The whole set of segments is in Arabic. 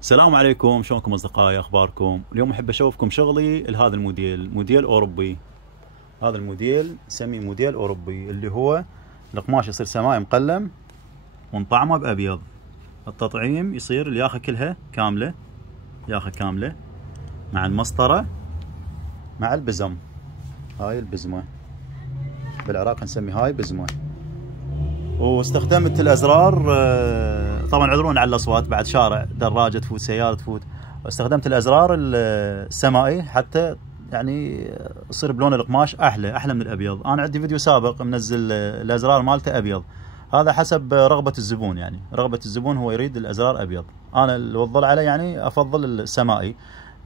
السلام عليكم، شلونكم اصدقائي؟ اخباركم؟ اليوم احب اشوفكم شغلي لهذا الموديل، موديل اوروبي. هذا الموديل نسميه موديل اوروبي، اللي هو القماش يصير سماعي مقلم ونطعمه بابيض. التطعيم يصير الياخه كلها كامله، ياخه كامله مع المسطره مع البزم. هاي البزمه، بالعراق نسمي هاي بزمه. واستخدمت الازرار، طبعا عذرون على الاصوات، بعد شارع دراجه تفوت، سياره تفوت. استخدمت الازرار السمائي حتى يعني يصير بلون القماش احلى من الابيض. انا عندي فيديو سابق منزل الازرار مالته ابيض، هذا حسب رغبه الزبون. يعني رغبه الزبون هو يريد الازرار ابيض، انا اللي افضل عليه يعني افضل السمائي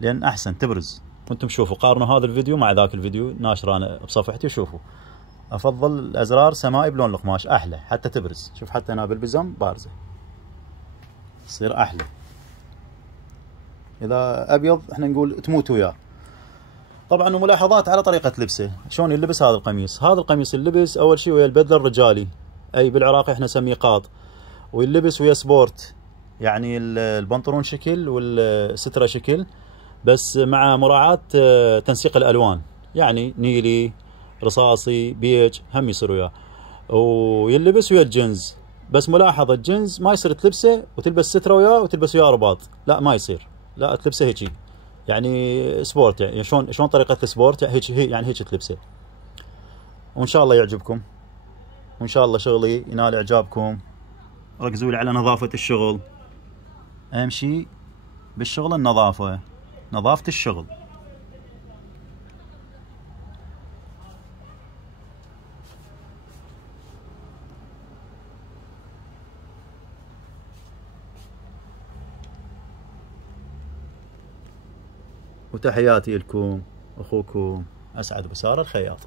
لان احسن تبرز. وانتم شوفوا، قارنوا هذا الفيديو مع ذاك الفيديو، ناشر انا بصفحتي، وشوفوا افضل الازرار سمائي بلون القماش احلى حتى تبرز. شوف حتى انا بالبزم بارزه تصير احلى. اذا ابيض احنا نقول تموت وياه. طبعا ملاحظات على طريقه لبسه، شلون يلبس هذا القميص. هذا القميص اللبس اول شيء ويا البدله الرجالي، اي بالعراقي احنا نسميه قاط، ويلبس ويا سبورت، يعني البنطلون شكل والستره شكل، بس مع مراعاه تنسيق الالوان، يعني نيلي، رصاصي، بيج، هم يصير وياه. ويلبس ويا الجنز، بس ملاحظة الجنز ما يصير تلبسه وتلبس سترة وياه وتلبس وياه رباط، لا ما يصير، لا تلبسه هيجي يعني سبورت، يعني شلون طريقة السبورت، يعني هيك، يعني هيك تلبسه. وان شاء الله يعجبكم، وان شاء الله شغلي ينال اعجابكم. ركزوا لي على نظافة الشغل، اهم شيء بالشغل النظافة، نظافة الشغل. وتحياتي لكم، اخوكم اسعد بسارة الخياط.